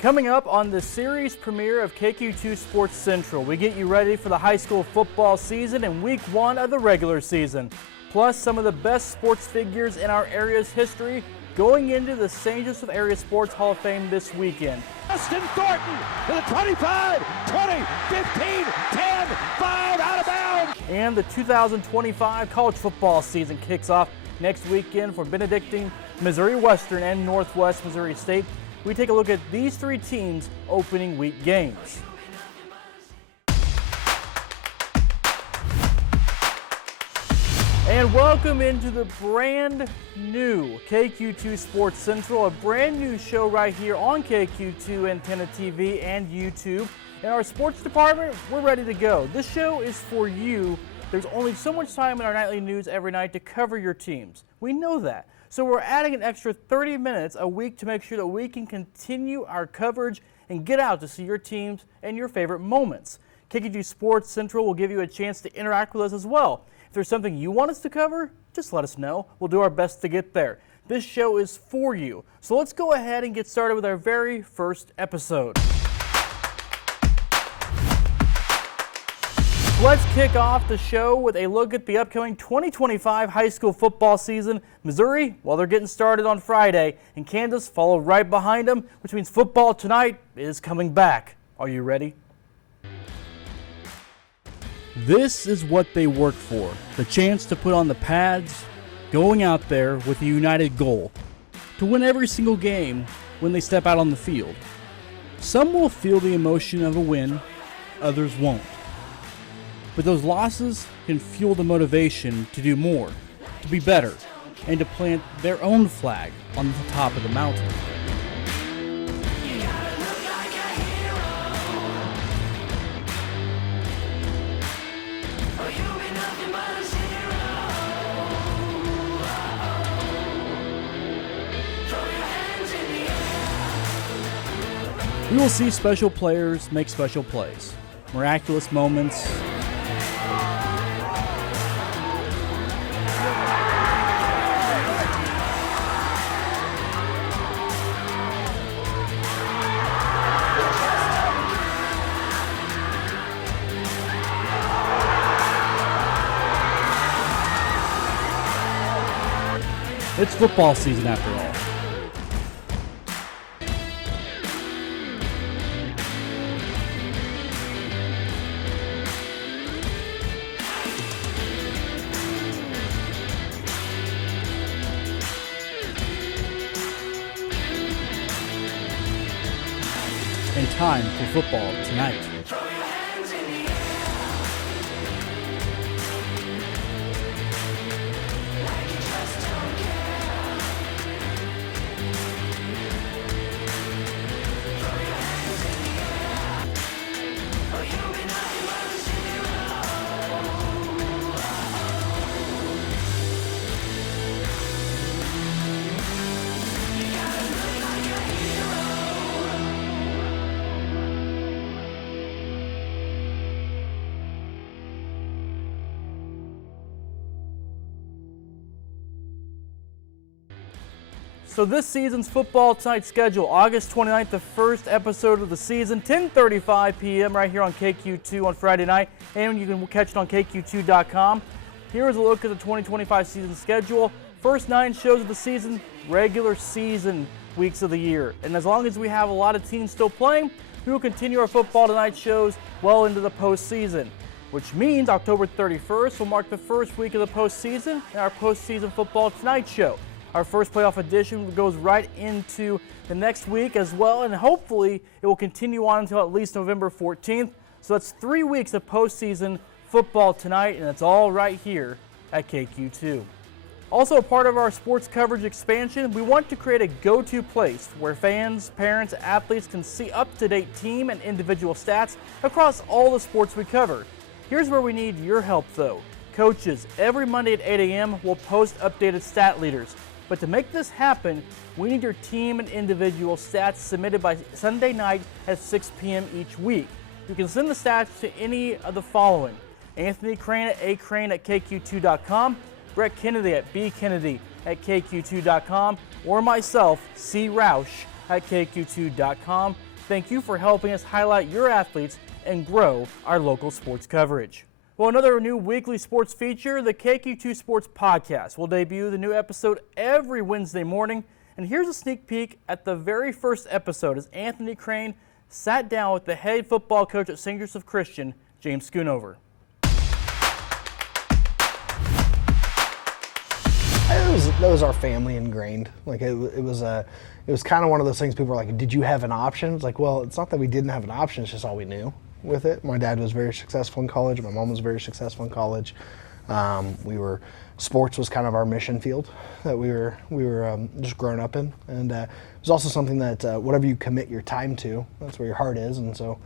Coming up on the series premiere of KQ2 Sports Central, we get you ready for the high school football season and week 1 of the regular season. Plus some of the best sports figures in our area's history going into the St. Joseph Area Sports Hall of Fame this weekend. Justin Thornton to the 25, 20, 15, 10, 5, out of bounds. And the 2025 college football season kicks off next weekend for Benedictine, Missouri Western, and Northwest Missouri State. We take a look at these 3 teams' opening week games. And welcome into the brand new KQ2 Sports Central, a brand new show right here on KQ2 Antenna TV and YouTube. In our sports department, we're ready to go. This show is for you. There's only so much time in our nightly news every night to cover your teams. We know that. So we're adding an extra 30 minutes a week to make sure that we can continue our coverage and get out to see your teams and your favorite moments. KQ2 Sports Central will give you a chance to interact with us as well. If there's something you want us to cover, just let us know. We'll do our best to get there. This show is for you. So let's go ahead and get started with our very first episode. Let's kick off the show with a look at the upcoming 2025 high school football season. Missouri, well, they're getting started on Friday, and Kansas followed right behind them, which means football tonight is coming back. Are you ready? This is what they work for, the chance to put on the pads, going out there with a united goal, to win every single game when they step out on the field. Some will feel the emotion of a win, others won't. But those losses can fuel the motivation to do more, to be better, and to plant their own flag on the top of the mountain. We will see special players make special plays, miraculous moments, it's football season after all. And time for football tonight. So this season's Football Tonight schedule, August 29th, the first episode of the season, 10:35 p.m. right here on KQ2 on Friday night, and you can catch it on KQ2.com. Here is a look at the 2025 season schedule. First 9 shows of the season, regular season weeks of the year. And as long as we have a lot of teams still playing, we will continue our Football Tonight shows well into the postseason, which means October 31st will mark the first week of the postseason and our postseason Football Tonight show. Our first playoff edition goes right into the next week as well, and hopefully it will continue on until at least November 14th. So that's 3 weeks of postseason Football Tonight, and it's all right here at KQ2. Also a part of our sports coverage expansion, we want to create a go-to place where fans, parents, athletes can see up-to-date team and individual stats across all the sports we cover. Here's where we need your help though. Coaches, every Monday at 8 a.m. will post updated stat leaders. But to make this happen, we need your team and individual stats submitted by Sunday night at 6 p.m. each week. You can send the stats to any of the following: Anthony Crane at acrane@kq2.com, Brett Kennedy at bkennedy@kq2.com, or myself, C. Roush, at kq2.com. Thank you for helping us highlight your athletes and grow our local sports coverage. Well, another new weekly sports feature, the KQ2 Sports podcast, will debut the new episode every Wednesday morning. And here's a sneak peek at the very first episode as Anthony Crane sat down with the head football coach at St. Joseph Christian, James Schoonover. That was our family ingrained. Like it was kind of one of those things. People were like, "Did you have an option?" It's like, well, it's not that we didn't have an option. It's just all we knew with it. My dad was very successful in college. My mom was very successful in college. Sports was kind of our mission field that we were just growing up in, and it was also something that whatever you commit your time to, that's where your heart is, and so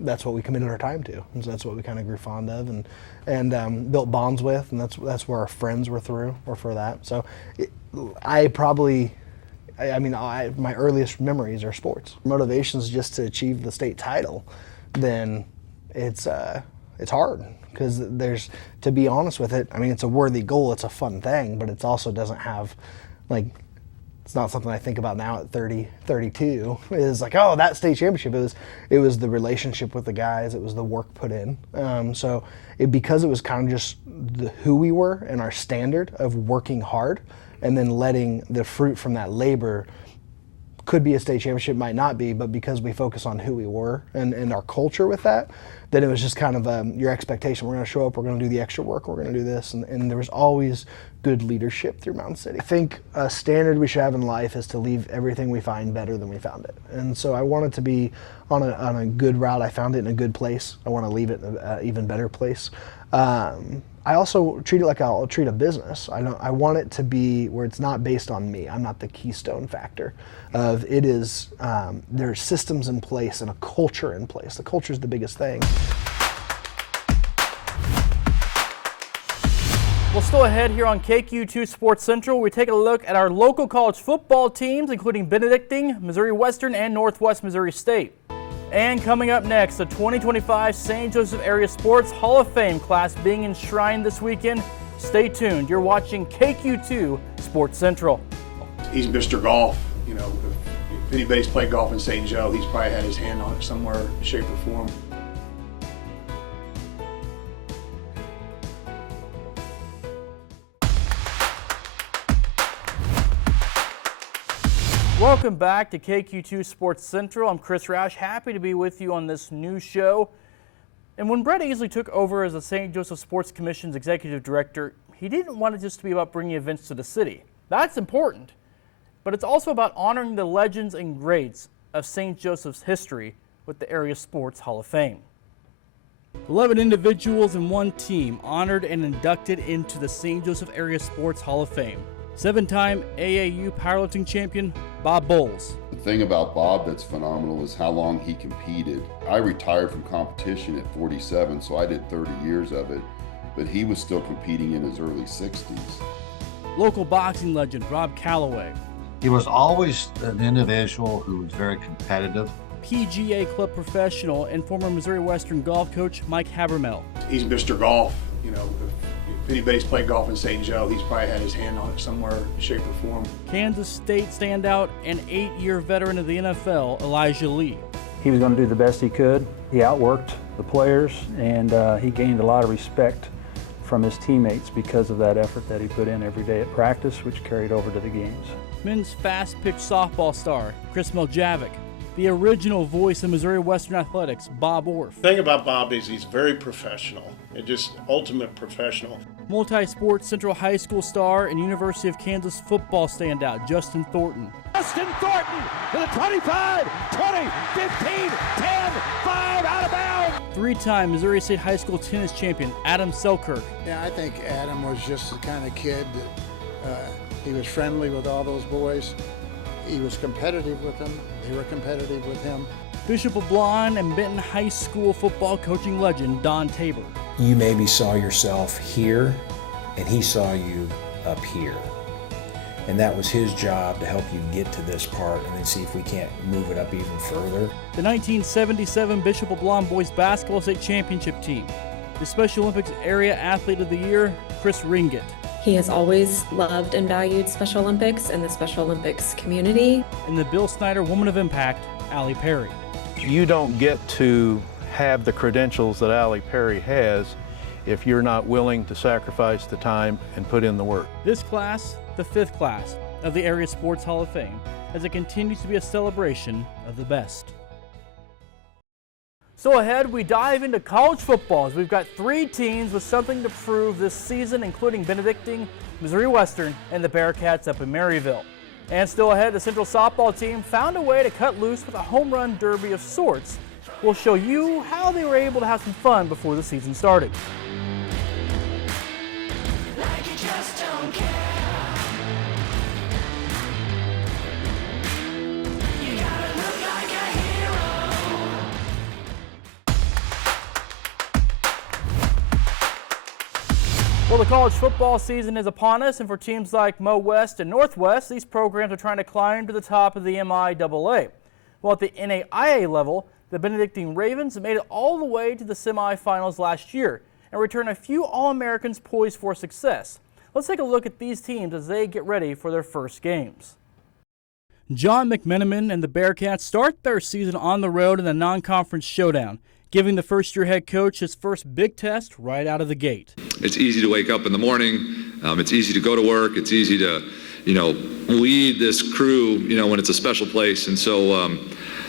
that's what we committed our time to, and so that's what we kind of grew fond of and built bonds with, and that's where our friends were for that. So my earliest memories are sports. Motivation is just to achieve the state title, then it's hard. Because to be honest with it, I mean, it's a worthy goal, it's a fun thing, but it also doesn't have, it's not something I think about now at 32. It's like, oh, that state championship. It was the relationship with the guys, it was the work put in. Because it was kind of just who we were and our standard of working hard, and then letting the fruit from that labor, could be a state championship, might not be, but because we focus on who we were and our culture with that, then it was just kind of your expectation. We're going to show up, we're going to do the extra work, we're going to do this, and there was always good leadership through Mountain City. I think a standard we should have in life is to leave everything we find better than we found it. And so I wanted to be on a good route. I found it in a good place. I want to leave it in an even better place. I also treat it like I'll treat a business. I want it to be where it's not based on me. I'm not the keystone factor of it is, there's systems in place and a culture in place. The culture is the biggest thing. Well, still ahead here on KQ2 Sports Central, we take a look at our local college football teams, including Benedictine, Missouri Western, and Northwest Missouri State. And coming up next, the 2025 St. Joseph Area Sports Hall of Fame class being enshrined this weekend. Stay tuned. You're watching KQ2 Sports Central. He's Mr. Golf. You know, if anybody's played golf in St. Joe, he's probably had his hand on it somewhere, shape or form. Welcome back to KQ2 Sports Central. I'm Chris Roush, happy to be with you on this new show. And when Brett Easley took over as the St. Joseph Sports Commission's executive director, he didn't want it just to be about bringing events to the city. That's important, but it's also about honoring the legends and greats of St. Joseph's history with the Area Sports Hall of Fame. 11 individuals and one team honored and inducted into the St. Joseph Area Sports Hall of Fame. 7-time AAU powerlifting champion, Bob Bowles. The thing about Bob that's phenomenal is how long he competed. I retired from competition at 47, so I did 30 years of it, but he was still competing in his early 60s. Local boxing legend, Rob Calloway. He was always an individual who was very competitive. PGA Club professional and former Missouri Western golf coach, Mike Habermel. He's Mr. Golf. You know, if anybody's played golf in St. Joe, he's probably had his hand on it somewhere, shape or form. Kansas State standout and 8-year veteran of the NFL, Elijah Lee. He was going to do the best he could. He outworked the players, and he gained a lot of respect from his teammates because of that effort that he put in every day at practice, which carried over to the games. Men's fast-pitch softball star, Chris Meljavic. The original voice of Missouri Western Athletics, Bob Orff. The thing about Bob is he's very professional, and just ultimate professional. Multi-sport Central High School star and University of Kansas football standout, Justin Thornton. Justin Thornton to the 25, 20, 15, 10, 5, out of bounds. 3-time Missouri State High School tennis champion, Adam Selkirk. Yeah, I think Adam was just the kind of kid that he was friendly with all those boys. He was competitive with them. They were competitive with him. Bishop LeBlond and Benton High School football coaching legend, Don Tabor. You maybe saw yourself here, and he saw you up here. And that was his job to help you get to this part and then see if we can't move it up even further. The 1977 Bishop LeBlond Boys Basketball State Championship team. The Special Olympics Area Athlete of the Year, Chris Ringett. He has always loved and valued Special Olympics and the Special Olympics community. And the Bill Snyder Woman of Impact, Allie Perry. You don't get to have the credentials that Allie Perry has if you're not willing to sacrifice the time and put in the work. This class, the 5th class of the Area Sports Hall of Fame, as it continues to be a celebration of the best. So ahead, we dive into college football as we've got 3 teams with something to prove this season, including Benedictine, Missouri Western, and the Bearcats up in Maryville. And still ahead, the Central softball team found a way to cut loose with a home run derby of sorts. We'll show you how they were able to have some fun before the season started. Like you just don't care. You gotta look like a hero. Well, the college football season is upon us, and for teams like Mo West and Northwest, these programs are trying to climb to the top of the MIAA. Well, at the NAIA level, the Benedictine Ravens made it all the way to the semifinals last year and returned a few All-Americans poised for success. Let's take a look at these teams as they get ready for their first games. John McMenamin and the Bearcats start their season on the road in a non-conference showdown, giving the first-year head coach his first big test right out of the gate. It's easy to wake up in the morning. It's easy to go to work. It's easy to, lead this crew, when it's a special place. And so,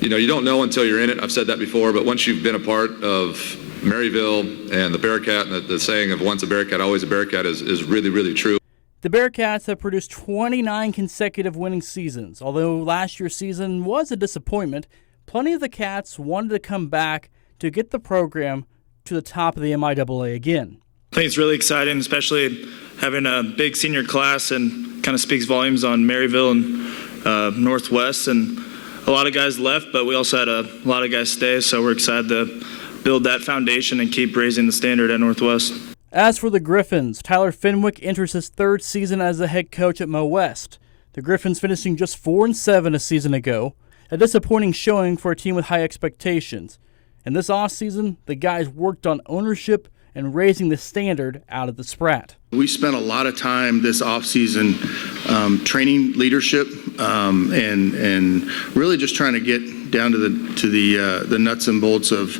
you don't know until you're in it. I've said that before, but once you've been a part of Maryville and the Bearcat, and the saying of once a Bearcat, always a Bearcat is really, really true. The Bearcats have produced 29 consecutive winning seasons. Although last year's season was a disappointment, plenty of the Cats wanted to come back to get the program to the top of the MIAA again. I think it's really exciting, especially having a big senior class, and kind of speaks volumes on Maryville and Northwest. And a lot of guys left, but we also had a lot of guys stay, so we're excited to build that foundation and keep raising the standard at Northwest. As for the Griffins, Tyler Fenwick enters his 3rd season as the head coach at Mo West. The Griffins finishing just 4-7 a season ago, a disappointing showing for a team with high expectations. And this offseason, the guys worked on ownership and raising the standard out of the Sprat. We spent a lot of time this offseason training leadership and really just trying to get down to the nuts and bolts of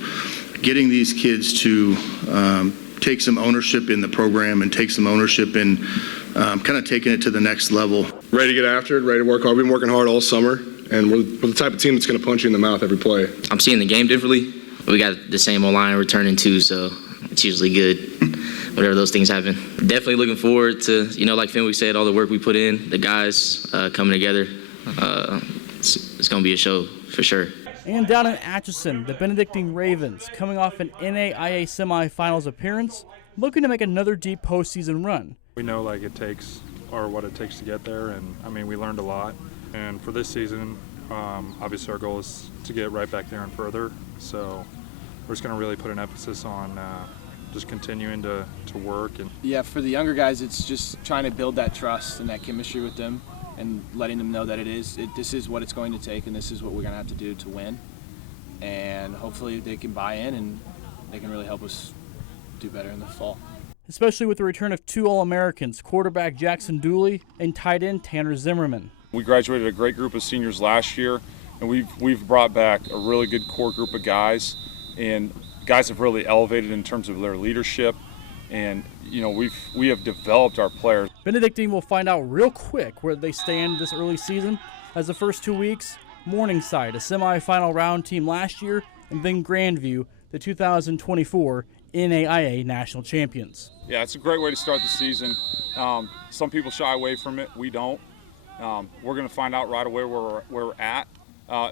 getting these kids to take some ownership in the program and take some ownership in kind of taking it to the next level. Ready to get after it, ready to work hard. We've been working hard all summer, and we're the type of team that's going to punch you in the mouth every play. I'm seeing the game differently. We got the same O-line returning too, so it's usually good whenever those things happen. Definitely looking forward to, like Fenwick said, all the work we put in, the guys coming together. It's going to be a show for sure. And down in Atchison, the Benedictine Ravens, coming off an NAIA semifinals appearance, looking to make another deep postseason run. We know what it takes to get there, and we learned a lot. And for this season, obviously our goal is to get right back there and further. So we're just going to really put an emphasis on just continuing to work. And yeah, for the younger guys, it's just trying to build that trust and that chemistry with them, and letting them know that this is what it's going to take, and this is what we're going to have to do to win. And hopefully they can buy in, and they can really help us do better in the fall. Especially with the return of 2 All-Americans, quarterback Jackson Dooley and tight end Tanner Zimmerman. We graduated a great group of seniors last year, and we've brought back a really good core group of guys, and guys have really elevated in terms of their leadership, and we have developed our players. Benedictine will find out real quick where they stand this early season, as the first 2 weeks, Morningside, a semifinal round team last year, and then Grandview, the 2024 NAIA national champions. Yeah, it's a great way to start the season. Some people shy away from it. We don't. We're going to find out right away where we're at.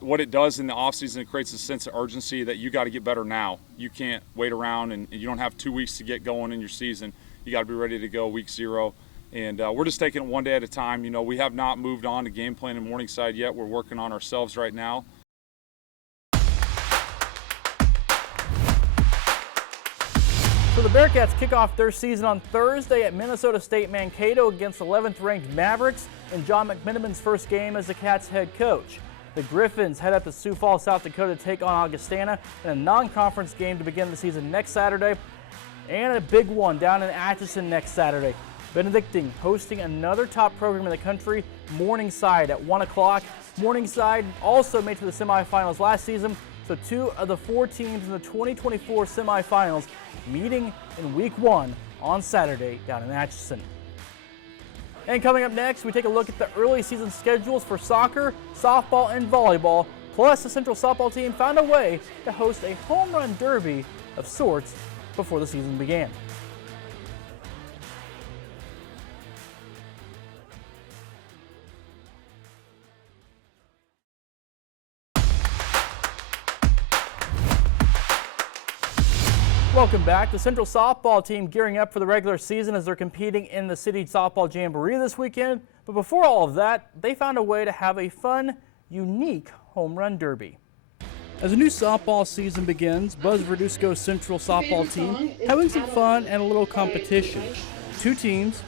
What it does in the offseason, it creates a sense of urgency that you got to get better now. You can't wait around, and you don't have 2 weeks to get going in your season. You got to be ready to go week 0. And we're just taking it one day at a time. We have not moved on to game plan in Morningside yet. We're working on ourselves right now. So the Bearcats kick off their season on Thursday at Minnesota State Mankato against 11th-ranked Mavericks in John McMenamin's first game as the Cats' head coach. The Griffins head up to Sioux Falls, South Dakota to take on Augustana in a non-conference game to begin the season next Saturday, and a big one down in Atchison next Saturday. Benedictine hosting another top program in the country, Morningside at 1 o'clock. Morningside also made it to the semifinals last season, so 2 of the 4 teams in the 2024 semifinals meeting in week 1 on Saturday down in Atchison. And coming up next, we take a look at the early season schedules for soccer, softball, and volleyball. Plus, the Central softball team found a way to host a home run derby of sorts before the season began. Welcome back. The Central softball team gearing up for the regular season as they're competing in the City Softball Jamboree this weekend. But before all of that, they found a way to have a fun, unique home run derby. As a new softball season begins, Buzz Verduzco's Central softball team having some fun and a little competition. 2 teams,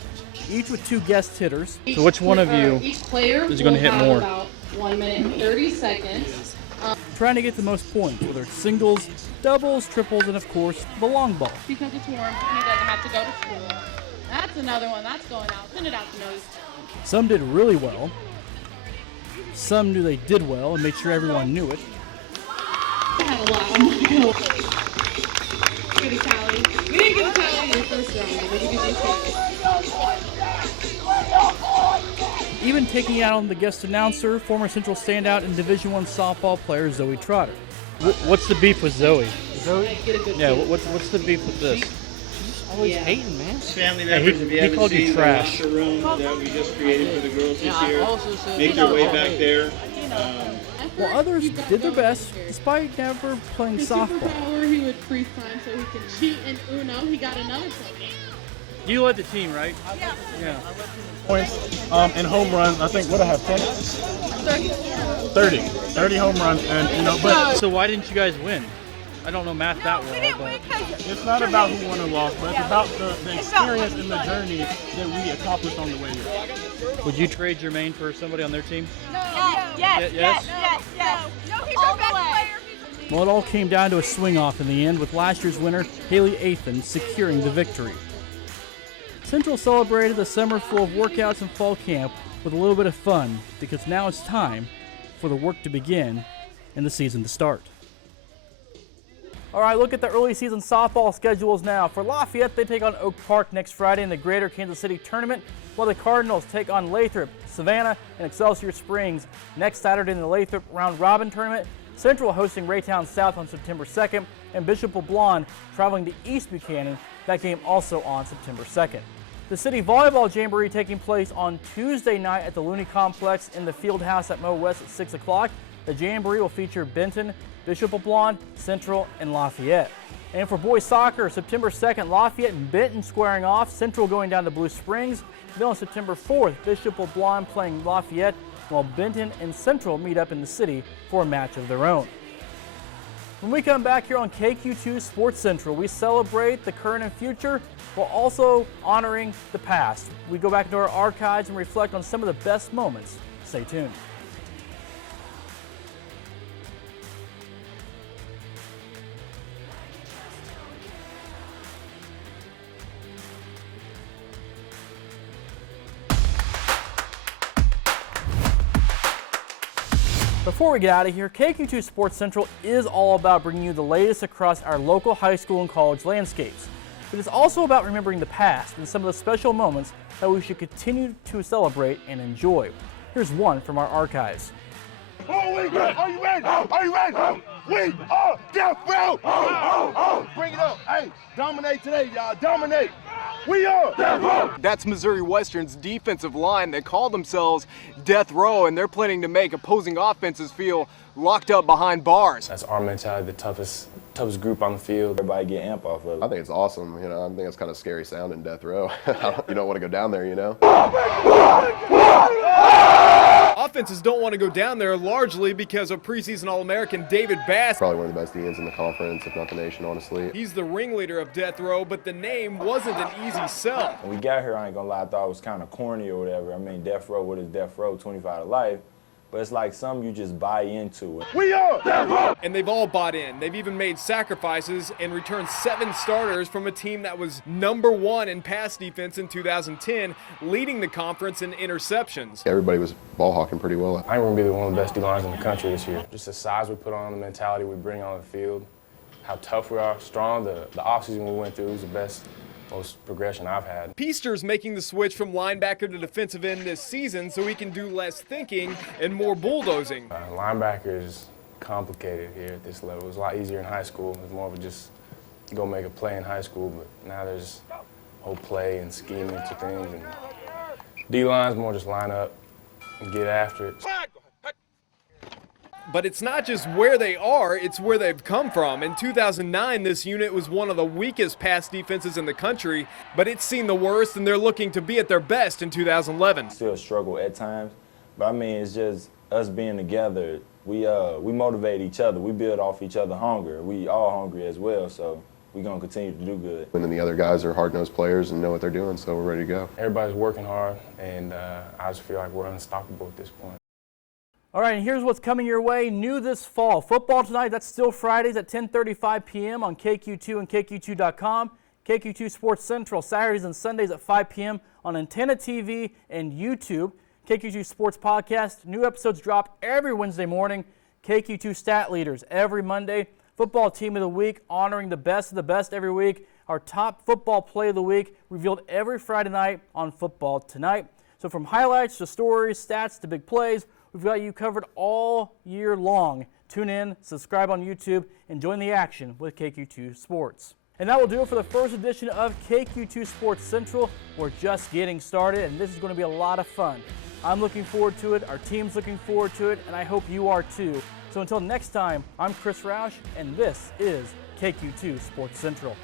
each with 2 guest hitters. So which one of you is going to hit more? About 1 minute and 30 seconds. Trying to get the most points, whether it's singles, doubles, triples, and of course, the long ball. Because it's warm, he doesn't have to go to school. That's another one. That's going out. Send it out to nose. Some did really well. Some knew they did well and made sure everyone knew it. I had a lot. I'm like, get a tally. We didn't get a tally in the first round, but we did get a tally. Even taking out on the guest announcer, former Central standout and Division I softball player Zoe Trotter. What's the beef with Zoe? Zoe? Yeah, what's the beef with this? She's always hating, man. Family members, if you haven't called you seen trash. the locker room that we just created for the girls this year, also said, make your way back there. While others did their best, despite never playing His softball. superpower, he would freeze time so he can cheat in Uno. He got another point. You led the team, right? Yeah. Points and home runs. I think, what I have, 10? 30 home runs, and but So why didn't you guys win? I don't know math that well, but it's not about who won or lost, but it's about the experience and the journey that we accomplished on the way here. Would you trade Jermaine for somebody on their team? No. Yes. No, he's our best player. Well, it all came down to a swing-off in the end, with last year's winner, Haley Athan, securing the victory. Central celebrated the summer full of workouts and fall camp with a little bit of fun, because now it's time for the work to begin and the season to start. All right, look at the early season softball schedules now. For Lafayette, they take on Oak Park next Friday in the Greater Kansas City Tournament, while the Cardinals take on Lathrop, Savannah, and Excelsior Springs next Saturday in the Lathrop Round Robin Tournament. Central hosting Raytown South on September 2nd, and Bishop LeBlond traveling to East Buchanan, that game also on September 2nd. The City Volleyball Jamboree taking place on Tuesday night at the Looney Complex in the Field House at Mo West at 6 o'clock. The Jamboree will feature Benton, Bishop LeBlond, Central, and Lafayette. And for boys soccer, September 2nd, Lafayette and Benton squaring off, Central going down to Blue Springs. Then on September 4th, Bishop LeBlond playing Lafayette, while Benton and Central meet up in the city for a match of their own. When we come back here on KQ2 Sports Central, we celebrate the current and future while also honoring the past. We go back into our archives and reflect on some of the best moments. Stay tuned. Before we get out of here, KQ2 Sports Central is all about bringing you the latest across our local high school and college landscapes. But it's also about remembering the past and some of the special moments that we should continue to celebrate and enjoy. Here's one from our archives. Are you ready? Are you ready? We are Death Row! Bring it up. Hey, dominate today, y'all. Dominate. We are Death Row! That's Missouri Western's defensive line. They call themselves Death Row, and they're planning to make opposing offenses feel locked up behind bars. That's our mentality, the toughest group on the field. Everybody get amp off of it. I think it's awesome. I think it's kind of scary sounding, Death Row. You don't want to go down there, Offenses don't want to go down there largely because of preseason All-American David Bass. Probably one of the best DNs in the conference, if not the nation, honestly. He's the ringleader of Death Row, but the name wasn't an easy sell. When we got here, I ain't gonna lie, I thought it was kind of corny or whatever. I mean, Death Row, what is Death Row? 25 to life. but it's like some you just buy into. We are Death Row! And they've all bought in. They've even made sacrifices and returned 7 starters from a team that was #1 in pass defense in 2010, leading the conference in interceptions. Everybody was ball hawking pretty well. I think we're going to be one of the best D-lines in the country this year. Just the size we put on, the mentality we bring on the field, how tough we are, strong. The offseason we went through was the best, most progression I've had. Peaster's making the switch from linebacker to defensive end this season so he can do less thinking and more bulldozing. Linebacker is complicated here at this level. It was a lot easier in high school. It was more of a just go make a play in high school, but now there's whole play and scheming to things. And D-line's more just line up and get after it. But it's not just where they are, it's where they've come from. In 2009, this unit was one of the weakest pass defenses in the country, but it's seen the worst, and they're looking to be at their best in 2011. Still struggle at times, but I mean, it's just us being together. We motivate each other. We build off each other hunger. We all hungry as well, so we're going to continue to do good. And then the other guys are hard-nosed players and know what they're doing, so we're ready to go. Everybody's working hard, and I just feel like we're unstoppable at this point. All right, and here's what's coming your way new this fall. Football tonight, that's still Fridays at 10:35 p.m. on KQ2 and KQ2.com. KQ2 Sports Central, Saturdays and Sundays at 5 p.m. on Antenna TV and YouTube. KQ2 Sports Podcast, new episodes drop every Wednesday morning. KQ2 Stat Leaders every Monday. Football Team of the Week, honoring the best of the best every week. Our top football play of the week revealed every Friday night on Football Tonight. So from highlights to stories, stats to big plays, we've got you covered all year long. Tune in, subscribe on YouTube, and join the action with KQ2 Sports. And that will do it for the first edition of KQ2 Sports Central. We're just getting started, and this is going to be a lot of fun. I'm looking forward to it, our team's looking forward to it, and I hope you are too. So until next time, I'm Chris Roush, and this is KQ2 Sports Central.